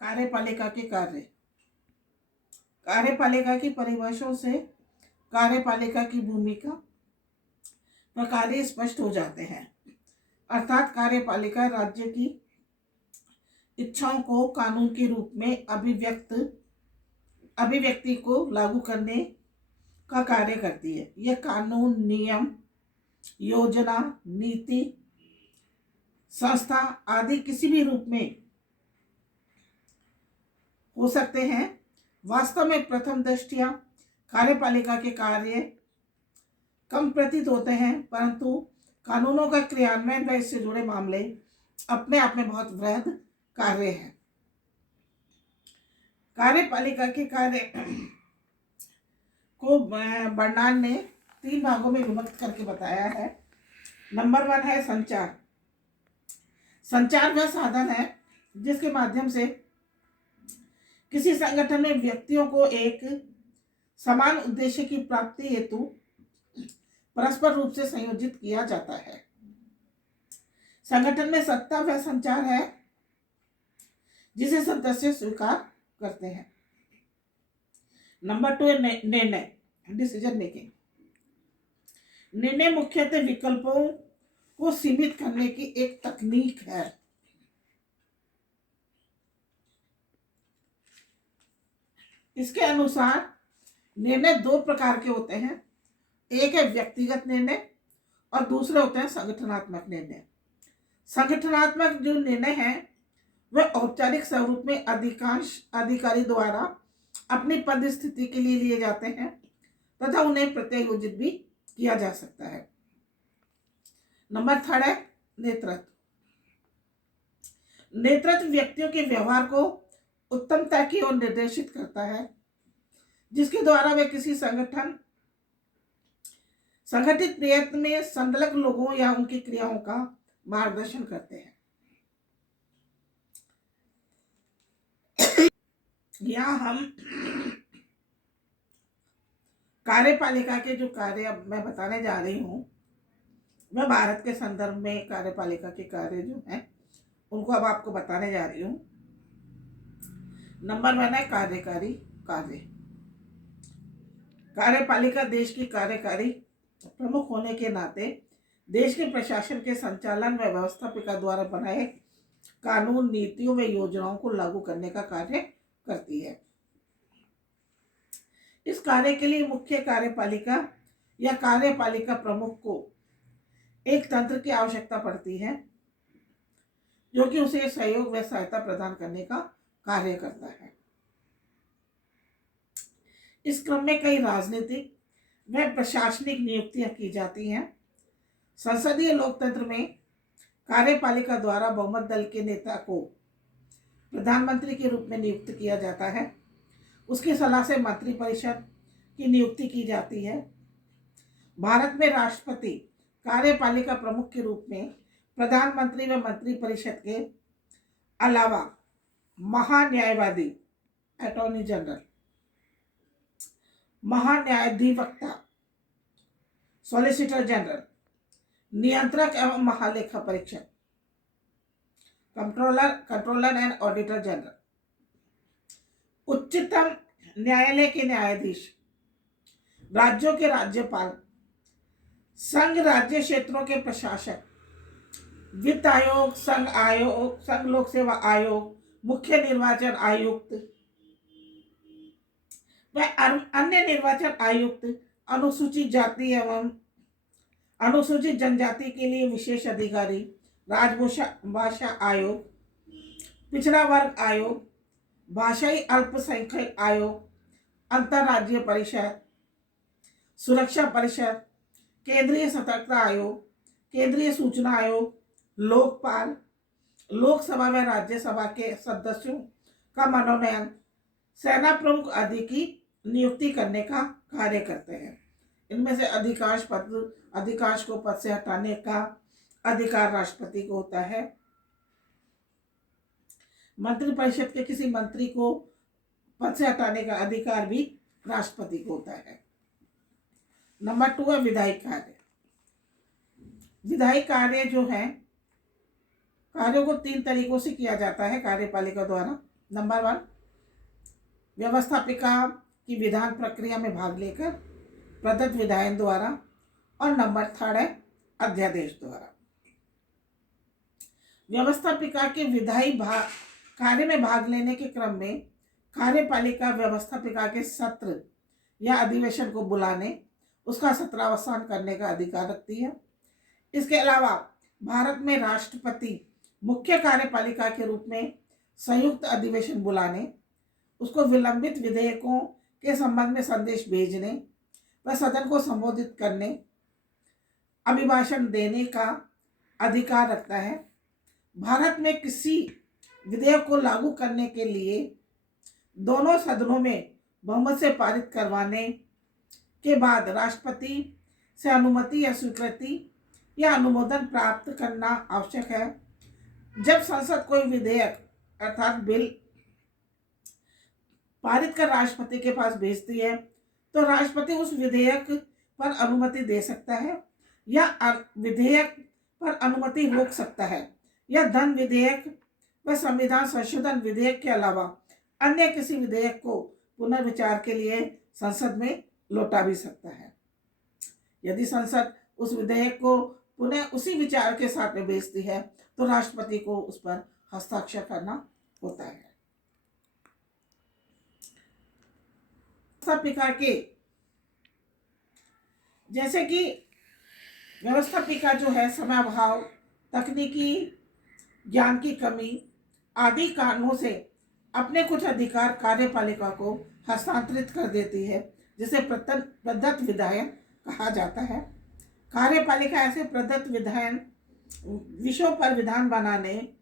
कार्यपालिका के कार्य। कार्यपालिका की परिभाषाओं से कार्यपालिका की भूमिका प्रकार स्पष्ट हो जाते हैं। अर्थात कार्यपालिका राज्य की इच्छाओं को कानून के रूप में अभिव्यक्ति को लागू करने का कार्य करती है। यह कानून, नियम, योजना, नीति, संस्था आदि किसी भी रूप में हो सकते हैं। वास्तव में प्रथम दृष्टया कार्यपालिका के कार्य कम प्रतीत होते हैं, परंतु कानूनों का क्रियान्वयन व इससे जुड़े मामले अपने आप में बहुत वृहद कार्य हैं। कार्यपालिका के कार्य को बर्नार्ड ने 3 भागों में विभक्त करके बताया है। नंबर 1 है संचार। संचार वह साधन है जिसके माध्यम से किसी संगठन में व्यक्तियों को एक समान उद्देश्य की प्राप्ति हेतु परस्पर रूप से संयोजित किया जाता है। संगठन में सत्ता वह संचार है जिसे सदस्य स्वीकार करते हैं। नंबर 2 है निर्णय, डिसीजन मेकिंग। निर्णय मुख्यतः विकल्पों को सीमित करने की एक तकनीक है। इसके अनुसार निर्णय 2 प्रकार के होते हैं। एक है व्यक्तिगत निर्णय और दूसरे होते हैं संगठनात्मक निर्णय। संगठनात्मक जो निर्णय है वह औपचारिक स्वरूप में अधिकांश अधिकारी द्वारा अपनी पद स्थिति के लिए लिए जाते हैं तथा उन्हें प्रत्यायोजित भी किया जा सकता है। नंबर 3 है नेतृत्व। नेतृत्व व्यक्तियों के व्यवहार को उत्तमता की ओर निर्देशित करता है, जिसके द्वारा वे किसी संगठित प्रयत्न में संलग्न लोगों या उनकी क्रियाओं का मार्गदर्शन करते हैं। यहाँ हम कार्यपालिका के जो कार्य अब मैं बताने जा रही हूँ मैं भारत के संदर्भ में कार्यपालिका के कार्य जो हैं उनको अब आपको बताने जा रही हूँ। नंबर 1 है कार्यकारी कार्य। कार्यपालिका देश की कार्यकारी प्रमुख होने के नाते देश के प्रशासन के संचालन व व्यवस्थापिका द्वारा बनाए कानून, नीतियों व योजनाओं को लागू करने का कार्य करती है। इस कार्य के लिए मुख्य कार्यपालिका या कार्यपालिका प्रमुख को एक तंत्र की आवश्यकता पड़ती है जो कि उसे सहयोग व सहायता प्रदान करने का कार्य करता है। इस क्रम में कई राजनीतिक व प्रशासनिक नियुक्तियां की जाती हैं। संसदीय लोकतंत्र में कार्यपालिका द्वारा बहुमत दल के नेता को प्रधानमंत्री के रूप में नियुक्त किया जाता है। उसकी सलाह से मंत्रिपरिषद की नियुक्ति की जाती है। भारत में राष्ट्रपति कार्यपालिका प्रमुख के रूप में प्रधानमंत्री व मंत्रिपरिषद के अलावा महान्यायवादी, अटॉर्नी जनरल, महान्यायाधिवक्ता, सॉलिसिटर जनरल, नियंत्रक एवं महालेखा परीक्षक, कंट्रोलर एंड ऑडिटर जनरल, उच्चतम न्यायालय के न्यायाधीश, राज्यों के राज्यपाल, संघ राज्य क्षेत्रों के प्रशासक, वित्त आयोग, संघ लोक सेवा आयोग, मुख्य निर्वाचन आयुक्त व अन्य निर्वाचन आयुक्त, अनुसूचित जाति एवं अनुसूचित जनजाति के लिए विशेष अधिकारी, राजभाषा आयोग, पिछड़ा वर्ग आयोग, भाषाई अल्पसंख्यक आयोग, अंतर्राज्यीय परिषद, सुरक्षा परिषद, केंद्रीय सतर्कता आयोग, केंद्रीय सूचना आयोग, लोकपाल, लोकसभा व राज्यसभा के सदस्यों का मनोनयन, सेना प्रमुख आदि की नियुक्ति करने का कार्य करते हैं। इनमें से अधिकांश को पद से हटाने का अधिकार राष्ट्रपति को होता है। मंत्रिपरिषद के किसी मंत्री को पद से हटाने का अधिकार भी राष्ट्रपति को होता है। नंबर 2 है विधायी कार्य। विधायी कार्य जो है कार्यों को 3 तरीकों से किया जाता है कार्यपालिका द्वारा। नंबर 1, व्यवस्थापिका की विधान प्रक्रिया में भाग लेकर प्रदत्त विधायन द्वारा, और नंबर 3 है अध्यादेश द्वारा। व्यवस्थापिका के विधायी कार्य में भाग लेने के क्रम में कार्यपालिका व्यवस्थापिका के सत्र या अधिवेशन को बुलाने, उसका सत्रावसान करने का अधिकार रखती है। इसके अलावा भारत में राष्ट्रपति मुख्य कार्यपालिका के रूप में संयुक्त अधिवेशन बुलाने, उसको विलंबित विधेयकों के संबंध में संदेश भेजने व सदन को संबोधित करने, अभिभाषण देने का अधिकार रखता है। भारत में किसी विधेयक को लागू करने के लिए दोनों सदनों में बहुमत से पारित करवाने के बाद राष्ट्रपति से अनुमति या स्वीकृति या अनुमोदन प्राप्त करना आवश्यक है। जब संसद कोई विधेयक अर्थात बिल पारित कर राष्ट्रपति के पास भेजती है तो राष्ट्रपति उस विधेयक पर अनुमति दे सकता है या विधेयक पर अनुमति रोक सकता है, या धन विधेयक व संविधान संशोधन विधेयक के अलावा अन्य किसी विधेयक को पुनर्विचार के लिए संसद में लौटा भी सकता है। यदि संसद उस विधेयक को पुनः उसी विचार के साथ में भेजती है तो राष्ट्रपति को उस पर हस्ताक्षर करना होता है। व्यवस्थापिका के जैसे कि व्यवस्थापिका जो है समय अभाव, तकनीकी ज्ञान की कमी आदि कारणों से अपने कुछ अधिकार कार्यपालिका को हस्तांतरित कर देती है, जिसे प्रदत्त विधायन कहा जाता है। कार्यपालिका ऐसे प्रदत्त विधायन विषयों पर विधान बनाने,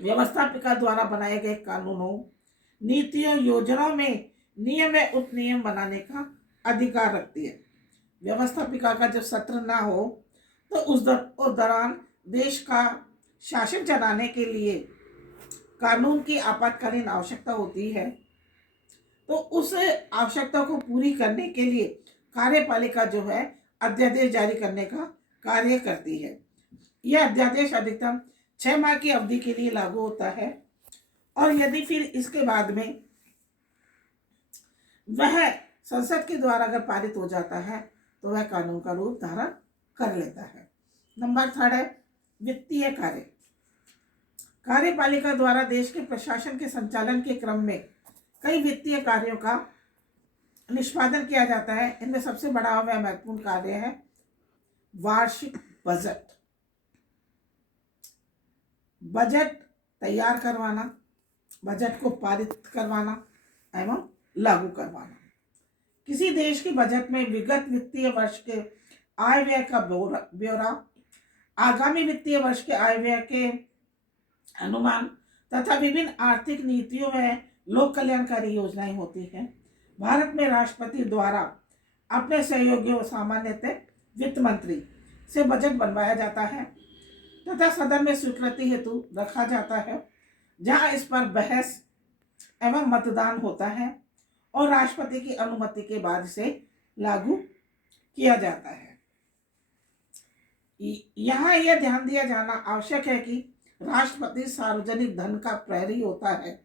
व्यवस्थापिका द्वारा बनाए गए कानूनों, नीतियों, योजनाओं में नियम व उपनियम बनाने का अधिकार रखती है। व्यवस्थापिका का जब सत्र ना हो तो उस दौरान देश का शासन चलाने के लिए कानून की आपातकालीन आवश्यकता होती है, तो उस आवश्यकता को पूरी करने के लिए कार्यपालिका जो है अध्यादेश जारी करने का कार्य करती है। यह अध्यादेश अधिकतम 6 माह की अवधि के लिए लागू होता है, और यदि फिर इसके बाद में वह संसद के द्वारा अगर पारित हो जाता है तो वह कानून का रूप धारण कर लेता है। नंबर 3 है वित्तीय कार्य। कार्यपालिका द्वारा देश के प्रशासन के संचालन के क्रम में कई वित्तीय कार्यों का निष्पादन किया जाता है। इनमें सबसे बड़ा व महत्वपूर्ण कार्य है वार्षिक बजट। बजट तैयार करवाना, बजट को पारित करवाना एवं लागू करवाना। किसी देश के बजट में विगत वित्तीय वर्ष के आय व्यय का ब्यौरा, आगामी वित्तीय वर्ष के आय व्यय के अनुमान तथा विभिन्न आर्थिक नीतियों में लोक कल्याणकारी योजनाएं होती हैं। भारत में राष्ट्रपति द्वारा अपने सहयोगियों, सामान्यतः वित्त मंत्री से बजट बनवाया जाता है तथा सदन में स्वीकृति हेतु रखा जाता है, जहां इस पर बहस एवं मतदान होता है और राष्ट्रपति की अनुमति के बाद इसे लागू किया जाता है। यहाँ यह ध्यान दिया जाना आवश्यक है कि राष्ट्रपति सार्वजनिक धन का प्रहरी होता है,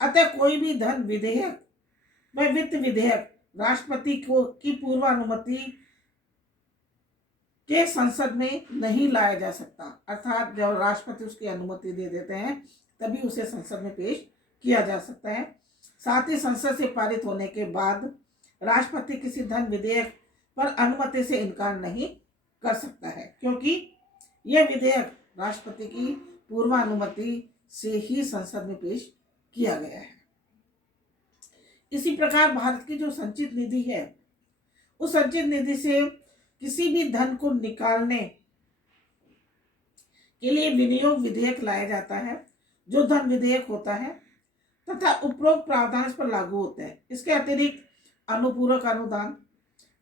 अतः कोई भी धन विधेयक व वित्त विधेयक राष्ट्रपति की पूर्व अनुमति के संसद में नहीं लाया जा सकता। अर्थात जब राष्ट्रपति उसकी अनुमति दे देते हैं तभी उसे संसद में पेश किया जा सकता है। साथ ही संसद से पारित होने के बाद राष्ट्रपति किसी धन विधेयक पर अनुमति से इनकार नहीं कर सकता है, क्योंकि यह विधेयक राष्ट्रपति की पूर्व अनुमति से ही संसद में पेश किया गया है। इसी प्रकार भारत की जो संचित निधि है, उस संचित निधि से किसी भी धन को निकालने के लिए विनियोग विधेयक लाया जाता है, जो धन विधेयक होता है तथा उपरोक्त प्रावधान पर लागू होते हैं। इसके अतिरिक्त अनुपूरक अनुदान,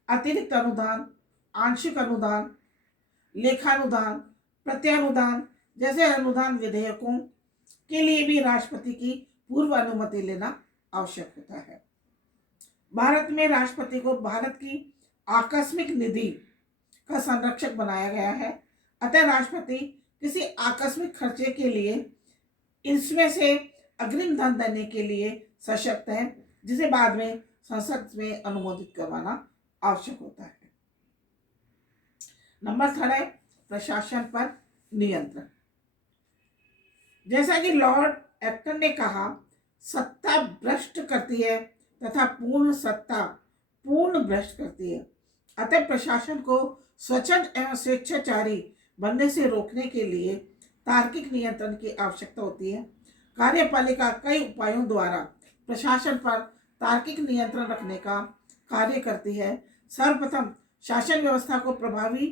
अतिरिक्त अनुदान, आंशिक अनुदान, लेखानुदान, प्रत्यानुदान जैसे अनुदान विधेयकों के लिए भी राष्ट्रपति की पूर्व अनुमति लेना आवश्यक होता है। भारत में राष्ट्रपति को भारत की आकस्मिक निधि का संरक्षक बनाया गया है, अतः राष्ट्रपति किसी आकस्मिक खर्चे के लिए इसमें से अग्रिम धन देने के लिए सशक्त है, जिसे बाद में संसद में अनुमोदित करवाना आवश्यक होता है। नंबर 3 है प्रशासन पर नियंत्रण। जैसा कि लॉर्ड एक्टन ने कहा, सत्ता भ्रष्ट करती है तथा पूर्ण सत्ता पूर्ण भ्रष्ट करती है। अतः प्रशासन को स्वच्छंद एवं स्वेच्छाचारी बनने से रोकने के लिए तार्किक नियंत्रण की आवश्यकता होती है। कार्यपालिका कई उपायों द्वारा प्रशासन पर तार्किक नियंत्रण रखने का कार्य करती है। सर्वप्रथम शासन व्यवस्था को प्रभावी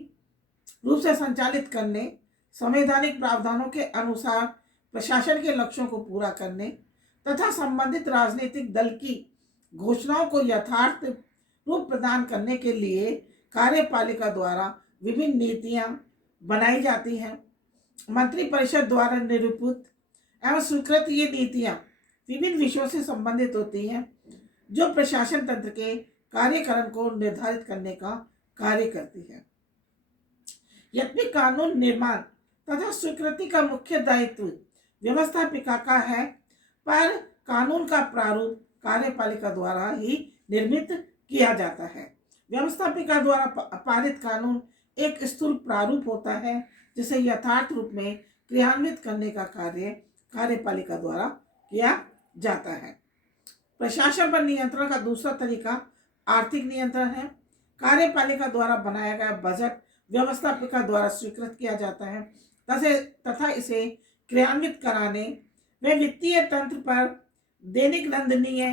रूप से संचालित करने, संवैधानिक प्रावधानों के अनुसार प्रशासन के लक्ष्यों को पूरा करने तथा संबंधित राजनीतिक दल की घोषणाओं को यथार्थ रूप प्रदान करने के लिए कार्यपालिका द्वारा विभिन्न नीतियां बनाई जाती हैं। मंत्रिपरिषद द्वारा निरूपित एवं स्वीकृत ये नीतियां विभिन्न विषयों से संबंधित होती हैं, जो प्रशासन तंत्र के कार्यक्रम को निर्धारित करने का कार्य करती है। यद्यपि कानून निर्माण तथा स्वीकृति का मुख्य दायित्व व्यवस्थापिका का है, पर कानून का प्रारूप कार्यपालिका द्वारा ही निर्मित किया जाता है। व्यवस्थापिका द्वारा पारित कानून एक स्थूल प्रारूप होता है, जिसे यथार्थ रूप में क्रियान्वित करने का कार्य कार्यपालिका द्वारा किया जाता है। प्रशासन पर नियंत्रण का दूसरा तरीका आर्थिक नियंत्रण है। कार्यपालिका द्वारा बनाया गया बजट व्यवस्थापिका द्वारा स्वीकृत किया जाता है तथा इसे क्रियान्वित कराने व वित्तीय तंत्र पर दैनिक दंडनीय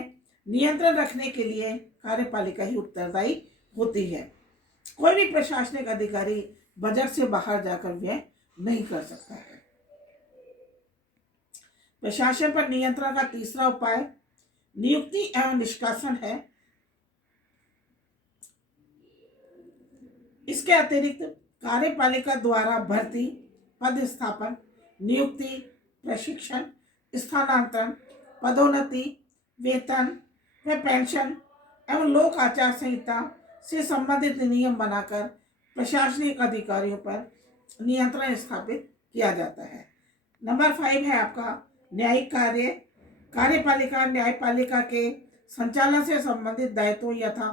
नियंत्रण रखने के लिए कार्यपालिका ही उत्तरदायी होती है। कोई भी प्रशासनिक अधिकारी बजट से बाहर जाकर व्यय नहीं कर सकता है। प्रशासन पर नियंत्रण का तीसरा उपाय नियुक्ति एवं निष्कासन है। इसके अतिरिक्त कार्यपालिका द्वारा भर्ती, पदस्थापन, नियुक्ति, प्रशिक्षण, स्थानांतरण, पदोन्नति, वेतन व पेंशन एवं लोक आचार संहिता से संबंधित नियम बनाकर प्रशासनिक अधिकारियों पर नियंत्रण स्थापित किया जाता है। नंबर 5 है आपका न्यायिक कार्य। कार्यपालिका न्यायपालिका के संचालन से संबंधित दायित्वों यथा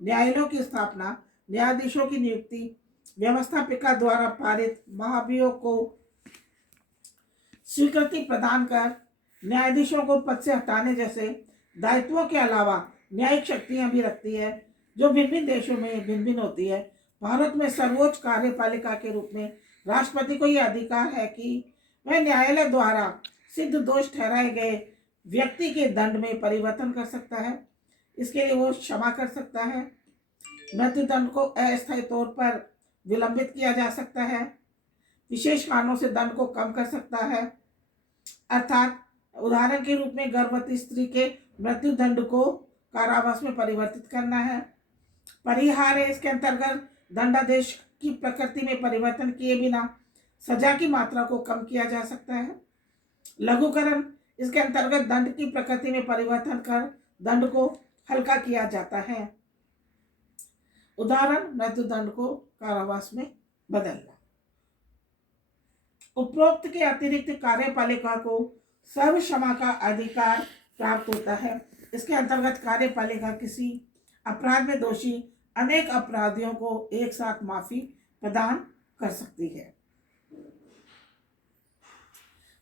न्यायालयों की स्थापना, न्यायाधीशों की नियुक्ति, व्यवस्थापिका द्वारा पारित महाभियोग को स्वीकृति प्रदान कर न्यायाधीशों को पद से हटाने जैसे दायित्वों के अलावा न्यायिक शक्तियां भी रखती है, जो भिन्न देशों में भिन्न भिन्न होती है। भारत में सर्वोच्च कार्यपालिका के रूप में राष्ट्रपति को यह अधिकार है कि वह न्यायालय द्वारा सिद्ध दोष ठहराए गए व्यक्ति के दंड में परिवर्तन कर सकता है। इसके लिए वो क्षमा कर सकता है। मृत्युदंड को अस्थायी तौर पर विलंबित किया जा सकता है। विशेष कारणों से दंड को कम कर सकता है, अर्थात उदाहरण के रूप में गर्भवती स्त्री के मृत्युदंड को कारावास में परिवर्तित करना है। परिहार है, इसके अंतर्गत दंडादेश की प्रकृति में परिवर्तन किए बिना सजा की मात्रा को कम किया जा सकता है। लघुकरण, इसके अंतर्गत दंड की प्रकृति में परिवर्तन कर दंड को हल्का किया जाता है। उदाहरण, मृत्युदंड को कारावास में बदलना। उपरोक्त के अतिरिक्त कार्यपालिका को सर्व क्षमा का अधिकार प्राप्त होता है। इसके अंतर्गत कार्यपालिका किसी अपराध में दोषी अनेक अपराधियों को एक साथ माफी प्रदान कर सकती है।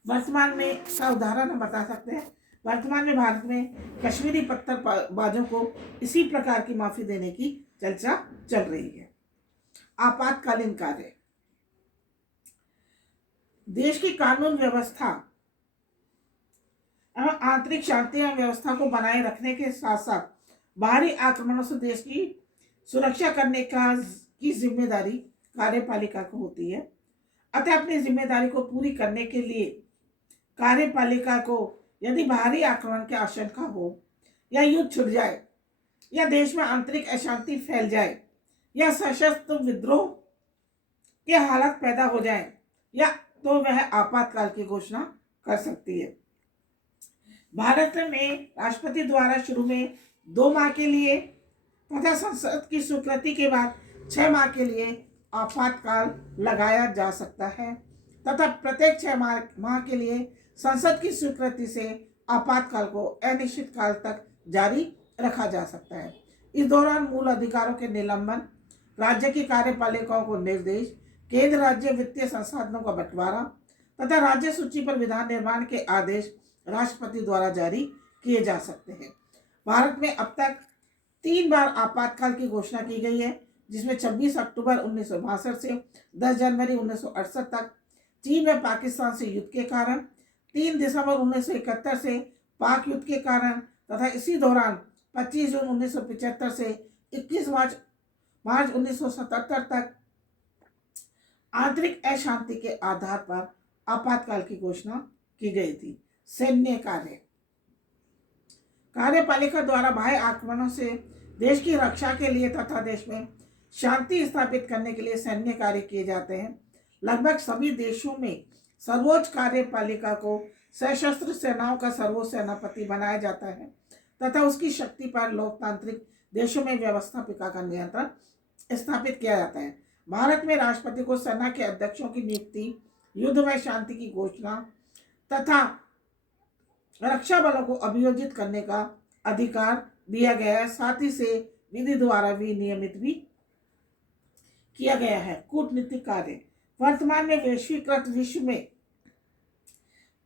वर्तमान में का उदाहरण हम बता सकते हैं। वर्तमान में भारत में कश्मीरी पत्थरबाजों को इसी प्रकार की माफी देने की चर्चा चल रही है। आपातकालीन कार्य, देश की कानून व्यवस्था एवं आंतरिक शांति एवं व्यवस्था को बनाए रखने के साथ साथ बाहरी आक्रमणों से देश की सुरक्षा करने की जिम्मेदारी कार्यपालिका को होती है। अतः अपनी जिम्मेदारी को पूरी करने के लिए कार्यपालिका को यदि बाहरी आक्रमण की आशंका हो या युद्ध छिड़ जाए या देश में आंतरिक अशांति फैल जाए या सशस्त्र विद्रोह के हालत पैदा हो जाए या तो वह आपातकाल की घोषणा कर सकती है। भारत में राष्ट्रपति द्वारा शुरू में 2 माह के लिए तथा संसद की स्वीकृति के बाद 6 माह के लिए आपातकाल लगाया जा सकता है तथा प्रत्येक 6 माह के लिए संसद की स्वीकृति से आपातकाल को अनिश्चित काल तक जारी रखा जा सकता है। इस दौरान मूल अधिकारों के निलंबन, राज्य की कार्यपालिकाओं को निर्देश, केंद्र राज्य वित्तीय संसाधनों का बंटवारा तथा राज्य सूची पर विधान निर्माण के आदेश राष्ट्रपति द्वारा जारी किए जा सकते हैं। भारत में अब तक 3 बार आपातकाल की घोषणा की गई है, जिसमें 26 अक्टूबर 1962 से 10 जनवरी 1968 तक चीन व पाकिस्तान से युद्ध के कारण, 3 दिसंबर 1971 से पाक युद्ध के कारण तथा इसी दौरान 25 जून 1975 से 21 मार्च 1977 तक आंतरिक अशांति के आधार पर आपातकाल की घोषणा की गई थी। सैन्य कार्यपालिका द्वारा बाह्य आक्रमणों से देश की रक्षा के लिए तथा देश में शांति स्थापित करने के लिए सैन्य कार्य किए जाते हैं। लगभग सभी देशों में सर्वोच्च कार्यपालिका को सशस्त्र सेनाओं का सर्वोच्च सेनापति बनाया जाता है तथा उसकी शक्ति पर लोकतांत्रिक देशों में व्यवस्थापिका का नियंत्रण स्थापित किया जाता है। भारत में राष्ट्रपति को सेना के अध्यक्षों की नियुक्ति, युद्ध में शांति की घोषणा तथा रक्षा बलों को अभियोजित करने का अधिकार दिया गया है। साथ ही से विधि द्वारा भी नियमित भी किया गया है। कूटनीतिक कार्य। वर्तमान में वैश्वीकृत विश्व में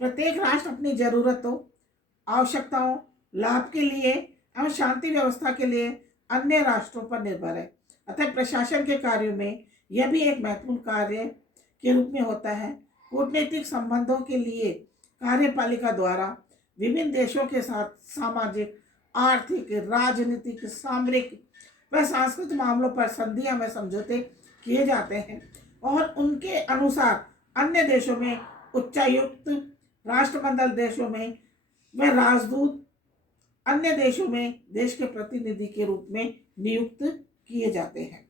प्रत्येक राष्ट्र अपनी जरूरतों, आवश्यकताओं, लाभ के लिए एवं शांति व्यवस्था के लिए अन्य राष्ट्रों पर निर्भर है। अतः प्रशासन के कार्यों में यह भी एक महत्वपूर्ण कार्य के रूप में होता है। कूटनीतिक संबंधों के लिए कार्यपालिका द्वारा विभिन्न देशों के साथ सामाजिक, आर्थिक, राजनीतिक, सामरिक व सांस्कृतिक मामलों पर संधियां व समझौते किए जाते हैं और उनके अनुसार अन्य देशों में उच्चायुक्त, राष्ट्रमंडल देशों में व राजदूत अन्य देशों में देश के प्रतिनिधि के रूप में नियुक्त किए जाते हैं।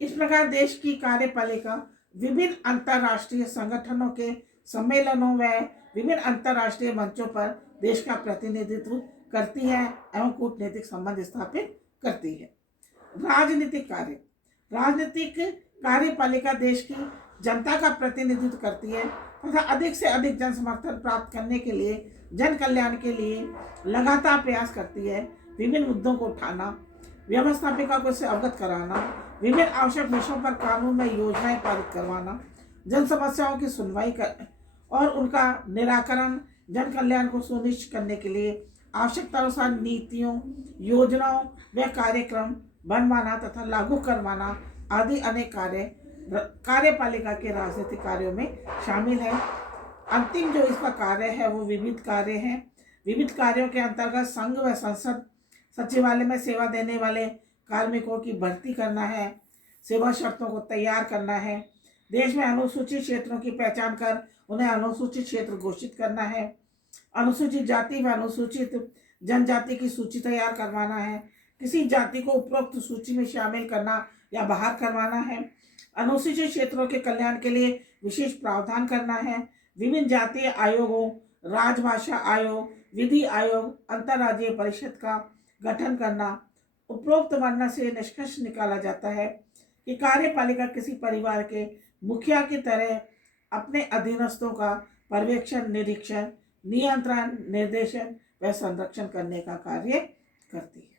इस प्रकार देश की कार्यपालिका विभिन्न अंतर्राष्ट्रीय संगठनों के सम्मेलनों व विभिन्न अंतर्राष्ट्रीय मंचों पर देश का प्रतिनिधित्व करती है एवं कूटनीतिक संबंध स्थापित करती है। राजनीतिक कार्य। राजनीतिक कार्यपालिका देश की जनता का प्रतिनिधित्व करती है तथा अधिक से अधिक जन समर्थन प्राप्त करने के लिए जन कल्याण के लिए लगातार प्रयास करती है। विभिन्न मुद्दों को उठाना, व्यवस्थापिका को से अवगत कराना, विभिन्न आवश्यक विषयों पर कानून में योजनाएं पारित करवाना, जन समस्याओं की सुनवाई कर और उनका निराकरण, जन कल्याण को सुनिश्चित करने के लिए आवश्यकतानुसार नीतियों, योजनाओं व कार्यक्रम बनवाना तथा लागू करवाना आदि अनेक कार्य कार्यपालिका के राजनीतिक कार्यों में शामिल है। अंतिम जो इसका कार्य है वो विविध कार्य है। विविध कार्यों के अंतर्गत संघ व संसद सचिवालय में सेवा देने वाले कार्मिकों की भर्ती करना है, सेवा शर्तों को तैयार करना है, देश में अनुसूचित क्षेत्रों की पहचान कर उन्हें अनुसूचित क्षेत्र घोषित करना है, अनुसूचित जाति व अनुसूचित जनजाति की सूची तैयार करवाना है, किसी जाति को उपरोक्त सूची में शामिल करना या बाहर करवाना है, अनुसूचित क्षेत्रों के कल्याण के लिए विशेष प्रावधान करना है, विभिन्न जातीय आयोगों, राजभाषा आयोग, विधि आयोग, अंतर्राज्यीय परिषद का गठन करना। उपरोक्त वर्णन से निष्कर्ष निकाला जाता है कि कार्यपालिका किसी परिवार के मुखिया की तरह अपने अधीनस्थों का पर्यवेक्षण, निरीक्षण, नियंत्रण, निर्देशन व संरक्षण करने का कार्य करती है।